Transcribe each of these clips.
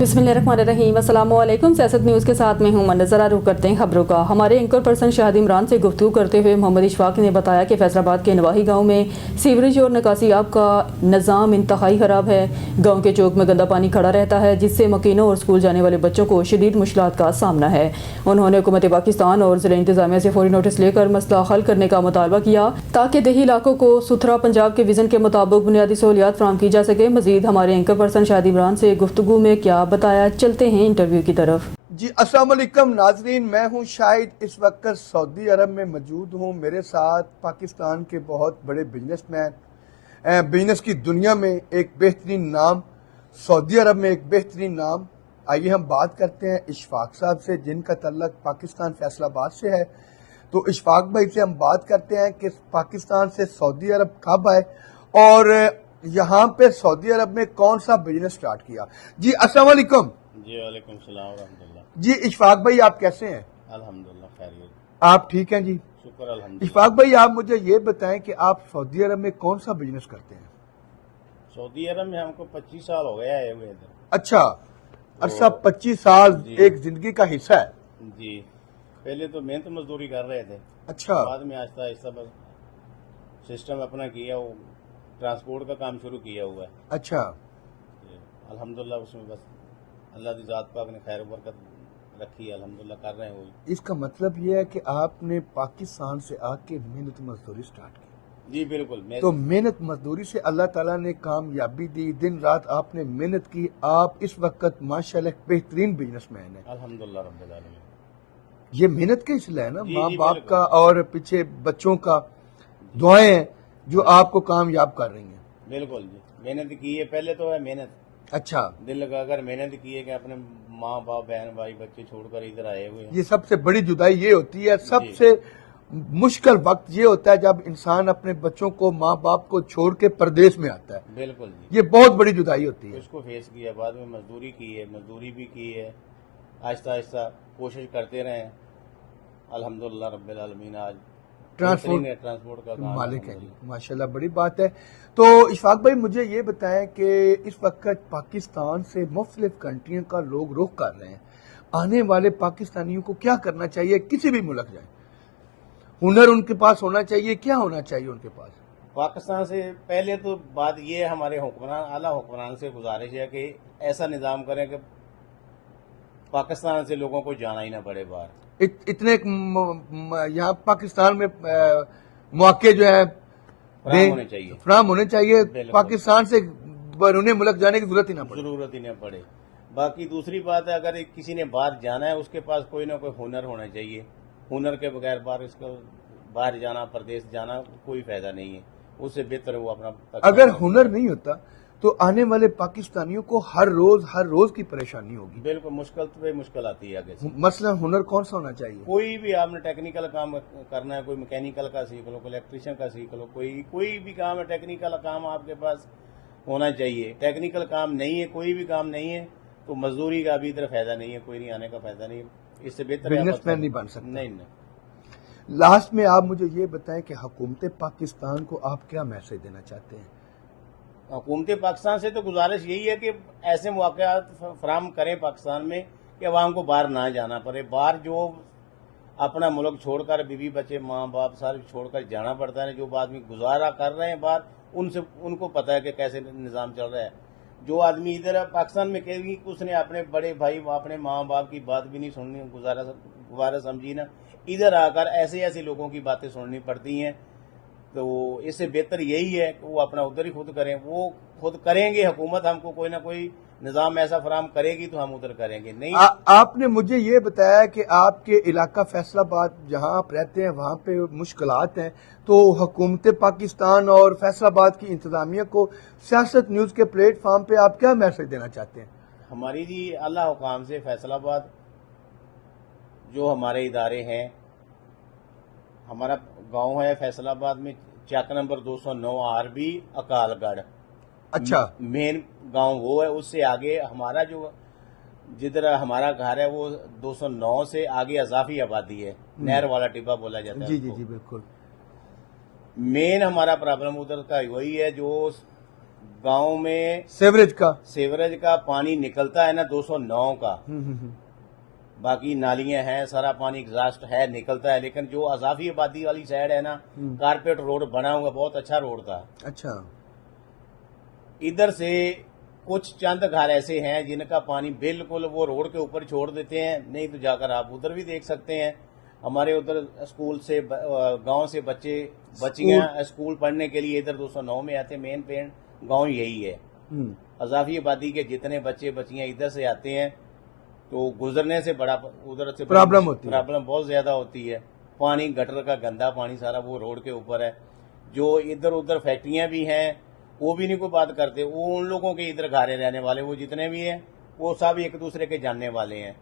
बिस्मिल्लाहिर्रहमानिर्रहीम। अस्सलाम वालेकुम। सियासत न्यूज़ के साथ में हूँ मंजरा। रुख करते हैं खबरों का। हमारे एंकर पर्सन शाहिद इमरान से गुफ्तगू करते हुए मोहम्मद इशफाक ने बताया कि फैसलाबाद के नवाही गाँव में सीवरेज और निकासी आब का निज़ाम इंतहाई ख़राब है। गाँव के चौक में गंदा पानी खड़ा रहता है, जिससे मकीनों और स्कूल जाने वाले बच्चों को शदीद मुश्किलात का सामना है। उन्होंने हुकूमत पाकिस्तान और ज़िला इंतज़ामिया से फौरी नोटिस लेकर मसला हल करने का मुतालबा किया ताकि देही इलाकों को सुथरा पंजाब के विज़न के मुताबिक बुनियादी सहूलियात फराहम की जा सके। मज़ीद हमारे एंकर पर्सन शाहिद इमरान से गुफ्तगू में क्या बताया, चलते हैं इंटरव्यू की तरफ। जी अस्सलाम वालेकुम नाजरीन, मैं हूं शाहिद। इस वक्त सऊदी अरब में मौजूद हूं। मेरे साथ पाकिस्तान के बहुत बड़े बिजनेसमैन, बिजनेस की दुनिया में एक बेहतरीन नाम, सऊदी अरब में एक बेहतरीन नाम। आइए हम बात करते हैं इशफाक साहब से, जिनका तल्लक पाकिस्तान फैसलाबाद से है। तो इशफाक भाई से हम बात करते हैं कि पाकिस्तान से सऊदी अरब कब आए और यहाँ पे सऊदी अरब में कौन सा बिजनेस स्टार्ट किया। जी अस्सलाम वालेकुम। जी वालेकुम सलाम रहमतुल्लाह। जी इशफाक भाई, आप कैसे हैं? अल्हम्दुलिल्लाह खैरियत। आप ठीक हैं? जी शुक्र अल्हम्दुलिल्लाह। इशफाक भाई, आप मुझे ये बताएं कि आप सऊदी अरब में कौन सा बिजनेस करते हैं? सऊदी अरब में हमको 25 साल हो गया है हुए इधर। अच्छा, अरसा 25 साल जी। एक जिंदगी का हिस्सा है। जी, पहले तो मेहनत मजदूरी कर रहे थे, अच्छा बाद में आहिस्ता आहिस्ता बस सिस्टम अपना किया, वो ट्रांसपोर्ट का काम शुरू किया हुआ है। अच्छा, अल्हम्दुलिल्लाह उसमें बस अल्लाह की ज़ात पाक ने खैर बरकत रखी है, अल्हम्दुलिल्लाह कर रहे हैं वही। इसका मतलब ये है कि आपने पाकिस्तान से आके मेहनत मजदूरी स्टार्ट की। जी बिल्कुल। मैं तो मेहनत मजदूरी से अल्लाह ताला ने कामयाबी दी, दिन रात आपने मेहनत की। आप इस वक्त माशाल्लाह एक बेहतरीन बिजनेसमैन है। अल्हम्दुलिल्लाह रब्बिल आलमीन। ये मेहनत का इसलिए है ना, जी, माँ जी, बाप बिल्कुल। का और पीछे बच्चों का दुआएं हैं जो आपको कामयाब कर रही हैं। बिल्कुल जी, मेहनत की है, पहले तो है मेहनत, अच्छा, दिल लगाकर मेहनत की है कि अपने माँ बाप बहन भाई बच्चे छोड़कर इधर आए हुए हैं। ये सबसे बड़ी जुदाई ये होती है, सबसे मुश्किल वक्त ये होता है जब इंसान अपने बच्चों को, माँ बाप को छोड़ के परदेश में आता है। बिल्कुल जी, ये बहुत बड़ी जुदाई होती है। उसको फेस किया, बाद में मजदूरी की है, मजदूरी भी की है, आहिस्ता आहिस्ता कोशिश करते रहे। अल्हम्दुलिल्लाह रब्बिल आलमीन आज ट्रांसपोर्ट का काम मालिक है। अल्हम्दुलिल्लाह। माशाल्लाह, बड़ी बात है। तो इशफाक भाई, मुझे ये बताएं कि इस वक्त पाकिस्तान से मुख्तलिफ कंट्रियों का लोग रुख कर रहे हैं। आने वाले पाकिस्तानियों को क्या करना चाहिए? किसी भी मुल्क जाए, हुनर उनके पास होना चाहिए, क्या होना चाहिए उनके पास? पाकिस्तान से पहले तो बात ये हमारे हुक्मरान, आला हुक्मरान से गुजारिश है कि ऐसा निज़ाम करें कि पाकिस्तान से लोगों को जाना ही ना पड़े बाहर। इतने यहाँ पाकिस्तान में मौके जो है फराहम होने चाहिए। फराहम होने चाहिए। बिल्कुल। पाकिस्तान से बैरून मुल्क जाने की जरूरत ही ना पड़े। जरूरत ही ना पड़े। बाकी दूसरी बात है, अगर किसी ने बाहर जाना है उसके पास कोई ना कोई हुनर होना चाहिए। हुनर के बगैर बाहर जाना, परदेश जाना कोई फायदा नहीं है। उससे बेहतर है वो अपना। अगर हुनर नहीं होता तो आने वाले पाकिस्तानियों को हर रोज की परेशानी होगी। बिल्कुल, मुश्किल पे मुश्किल आती है आगे से। मसला हुनर कौन सा होना चाहिए? कोई भी आपने टेक्निकल काम करना है, कोई मैकेनिकल का सीख लो, कोई इलेक्ट्रिशियन का सीख लो, कोई भी काम है, टेक्निकल काम आपके पास होना चाहिए। टेक्निकल काम नहीं है, कोई भी काम नहीं है, तो मजदूरी का भी इधर फायदा नहीं है, कोई नहीं आने का फायदा नहीं है। इससे बेहतर बिजनेसमैन नहीं बन सकता। नहीं। लास्ट में आप मुझे ये बताएं कि हुकूमत पाकिस्तान को आप क्या मैसेज देना चाहते हैं? हुकूमत पाकिस्तान से तो गुजारिश यही है कि ऐसे मौक़ात फराहम करें पाकिस्तान में कि अवाम को बाहर ना जाना पड़े। बाहर जो अपना मुल्क छोड़कर, बीवी बच्चे माँ बाप सारे छोड़कर जाना पड़ता है, जो आदमी गुजारा कर रहे हैं बाहर, उनको पता है कि कैसे निज़ाम चल रहा है। जो आदमी इधर पाकिस्तान में कहेगी उसने अपने बड़े भाई, अपने माँ बाप की बात भी नहीं सुननी, गुजारा समझी ना, इधर आकर ऐसे ऐसे लोगों की बातें सुननी पड़ती हैं। तो इससे बेहतर यही है कि वो अपना उधर ही खुद करें। वो खुद करेंगे, हुकूमत हमको कोई ना कोई निज़ाम ऐसा फराहम करेगी तो हम उधर करेंगे। नहीं आपने मुझे ये बताया कि आपके इलाका फैसलाबाद जहां आप रहते हैं वहां पे मुश्किलात हैं, तो हुकूमत पाकिस्तान और फैसलाबाद की इंतजामिया को सियासत न्यूज़ के प्लेटफॉर्म पे आप क्या मैसेज देना चाहते हैं? हमारी जी अल्लाह हुकाम से फैसलाबाद जो हमारे इदारे हैं, हमारा गांव है फैसलाबाद में, चक नंबर 209 आरबी अकालगढ़। अच्छा, मेन गांव वो है। उससे आगे हमारा जो जिधर हमारा घर है वो 209 से आगे अजाफी आबादी है, नहर वाला टिब्बा बोला जाता है। जी जी जी, बिल्कुल। मेन हमारा प्रॉब्लम उधर का वही है, जो गांव में सीवरेज का सीवरेज का पानी निकलता है ना 209 का, बाकी नालियां हैं, सारा पानी एग्जॉस्ट है, निकलता है, लेकिन जो अजाफी आबादी वाली साइड है ना, कारपेट रोड बना हुआ, बहुत अच्छा रोड था। अच्छा, इधर से कुछ चंद घर ऐसे हैं जिनका पानी बिल्कुल वो रोड के ऊपर छोड़ देते हैं, नहीं तो जाकर आप उधर भी देख सकते हैं। हमारे उधर स्कूल से गांव से बच्चियां स्कूल पढ़ने के लिए इधर 209 में आते हैं। मेन पेन गांव यही है। अजाफी आबादी के जितने बच्चे बच्चियां इधर से आते हैं तो गुजरने से बड़ा उधर से प्रॉब्लम होती है। प्रॉब्लम बहुत ज्यादा होती है। पानी गटर का गंदा पानी सारा वो रोड के ऊपर है। जो इधर उधर फैक्ट्रियां भी हैं वो भी नहीं कोई बात करते, वो उन लोगों के इधर घारे रहने वाले वो जितने भी हैं वो सब एक दूसरे के जानने वाले हैं।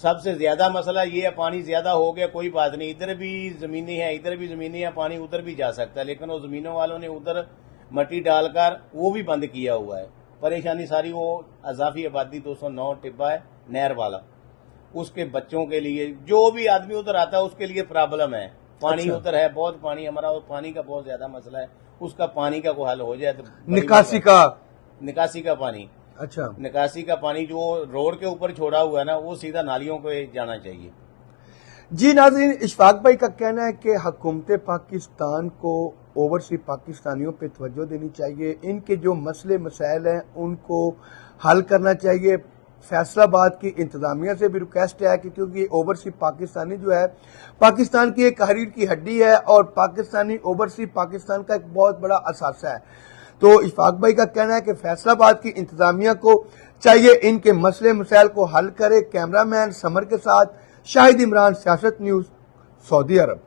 सबसे ज्यादा मसला ये है, पानी ज्यादा हो गया कोई बात नहीं, इधर भी जमीनी है, इधर भी जमीनी है, पानी उधर भी जा सकता है, लेकिन वो जमीनों वालों ने उधर मट्टी डालकर वो भी बंद किया हुआ है। परेशानी सारी वो अजाफी आबादी 209 टिब्बा है नहर वाला, उसके बच्चों के लिए, जो भी आदमी उधर आता है उसके लिए प्रॉब्लम है। पानी अच्छा। उधर है बहुत पानी, हमारा पानी का बहुत ज्यादा मसला है। उसका पानी का कोई हल हो जाए तो निकासी का पानी, अच्छा, निकासी का पानी जो रोड के ऊपर छोड़ा हुआ है ना वो सीधा नालियों को जाना चाहिए। जी नाज़रीन, इशफाक भाई का कहना है कि हुकूमत पाकिस्तान को ओवरसी पाकिस्तानियों पे तवज्जो देनी चाहिए, इनके जो मसले मसाइल हैं उनको हल करना चाहिए। फैसलाबाद की इंतजामिया से भी रिक्वेस्ट है कि क्योंकि ओवरसी पाकिस्तानी जो है पाकिस्तान की एक रीढ़ की हड्डी है और पाकिस्तानी ओवरसी पाकिस्तान का एक बहुत बड़ा असासा है। तो इशफाक भाई का कहना है कि फैसलाबाद की इंतजामिया को चाहिए इनके मसले मसाइल को हल करे। कैमरामैन समर के साथ शाहिद इमरान, सियासत न्यूज़, सऊदी अरब।